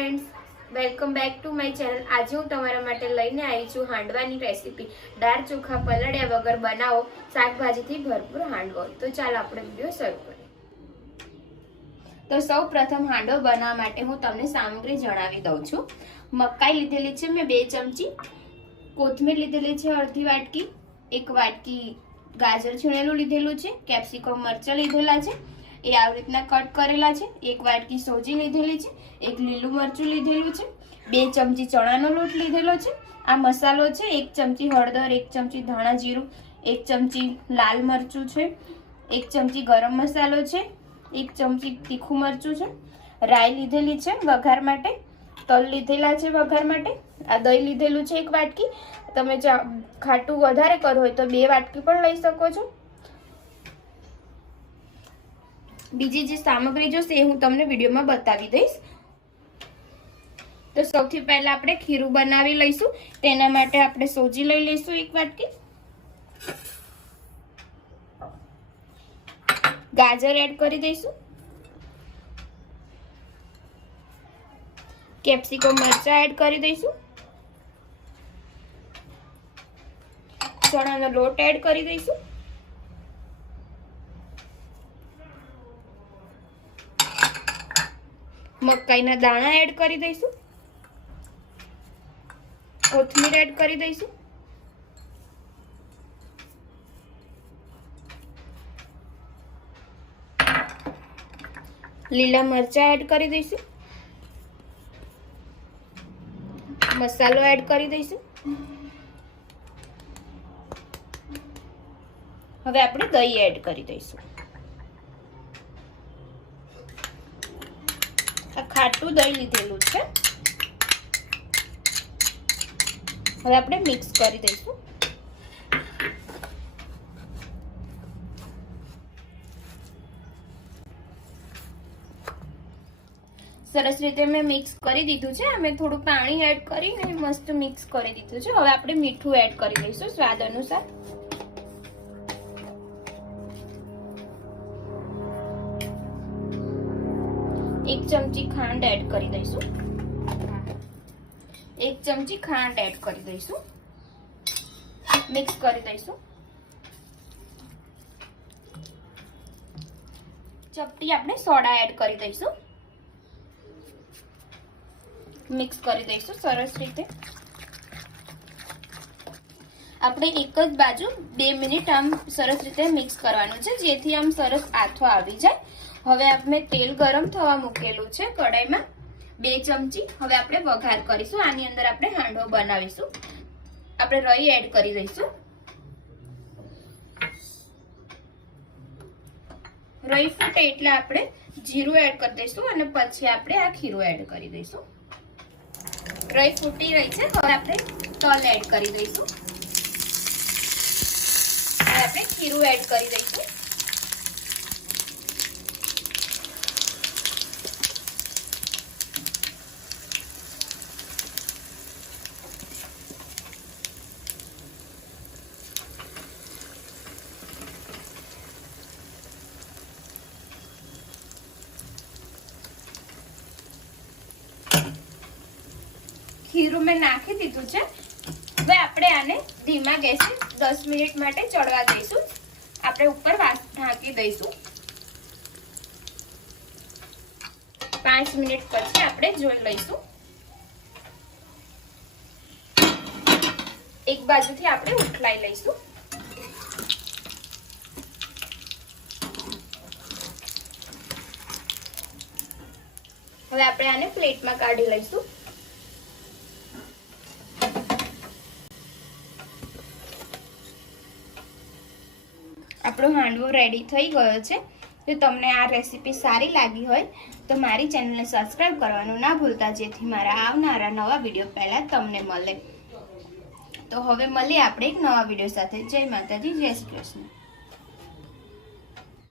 Friends, welcome back to my channel. आज हूँ तमारा माटे लईने आई छुं हांडवानी रेसिपी। दाळ चोखा पलळ्या वगर बनावो शाकभाजीथी भरपूर हांडवो। तो चालो आपणे विडियो शरू करीए। तो सौ प्रथम हांडवो बनाववा माटे हूँ तमने सामग्री जणावी दઉં છું। मकाई लीधेली छे मैं 2 चमची, कोथमीर लीधेली छे अर्धी वाटकी, 1 वाटकी गाजर छीणेલું લીધેલું છે, કેપ્સિકમ મરચાં લીધેલા છે એ આવી રીતના કટ કરેલા છે, 1 વાટકી સોજી લીધેલી છે, 1 લીલું મરચું લીધેલું છે, 2 ચમચી ચણાનો લોટ લીધેલો છે, આ મસાલો છે, 1 ચમચી હળદર, 1 ચમચી ધાણા જીરું, 1 ચમચી લાલ મરચું છે, 1 ચમચી ગરમ મસાલો છે, 1 ચમચી તીખું મરચું છે, રાઈ લીધેલી છે વઘાર માટે, તલ લીધેલા છે વઘાર માટે, આ દહીં લીધેલું છે 1 વાટકી। તમે જો ખાટું વધારે કરવું હોય તો 2 વાટકી પણ લઈ શકો છો। બીજી જે સામગ્રી જોશે એ હું તમને વિડિયોમાં બતાવી દઈશ। તો સૌથી પહેલા આપણે ખીરું બનાવી લઈશું। તેના માટે આપણે સોજી લઈ લઈશું 1 વાટકી, ગાજર એડ કરી દઈશું, કેપ્સિકમ મરચાં એડ કરી દઈશું, ચણાનો લોટ એડ કરી દઈશું, મકાઈના દાણા એડ કરી દઈશું, કોથમીર એડ કરી દઈશું, લીલા મરચાં એડ કરી દઈશું, મસાલો એડ કરી દઈશું। હવે આપણે દહીં એડ કરી દઈશું। આ ખાટું દહીં લીધેલું છે। હવે આપણે મિક્સ કરી દઈશું। સરસ રીતે મેં મિક્સ કરી દીધું છે। અમે થોડું પાણી એડ કરીને મસ્ત મિક્સ કરી દીધું છે। હવે આપણે મીઠું એડ કરી દઈશું સ્વાદ અનુસાર। एक चमची खांड एड करी दईशुं, 1 चमची खांड एड करी दईशुं, मिक्स करी दईशुं। चपटी आपणे सोडा एड करी दईशुं, मिक्स करी दईशुं सरस रीते। આપણે એક જ બાજુ 2 મિનિટ આમ સરસ રીતે મિક્સ કરવાનું છે જેથી આમ સરસ આથો આવી જાય। હવે આપણે તેલ ગરમ થવા મૂકેલું છે કડાઈમાં 2 ચમચી। હવે આપણે વઘાર કરીશું। આની અંદર આપણે હાંડવો બનાવીશું। આપણે રાઈ એડ કરી દઈશું। રાઈ ફૂટે એટલે આપણે જીરું એડ કરી દઈશું અને પછી આપણે આ ખીરું એડ કરી દઈશું। રાઈ ફૂટી રહી છે। હવે આપણે તલ એડ કરી દઈશું। હવે આપણે ખીરું એડ કરી દઈશું। खीरू में नाखी दीधुं छे। હવે આપણે આને ધીમા ગેસે 10 મિનિટ માટે ચડવા દઈશું। આપણે ઉપર ઢાંકી દઈશું। 5 મિનિટ પછી આપણે જોઈ લઈશું। એક બાજુથી આપણે ઉઠલાઈ લઈશું। હવે આપણે આને પ્લેટમાં કાઢી લઈશું। આપણો હાંડવો રેડી થઈ ગયો છે। જો તમને આ રેસીપી સારી લાગી હોય તો મારી ચેનલને સબસ્ક્રાઇબ કરવાનું ના ભૂલતા જેથી મારા આવનારા નવા વિડીયો પહેલા તમને મળે। તો હવે મળીએ આપણે એક નવા વિડીયો સાથે। જય માતાજી, જય શ્રી કૃષ્ણ।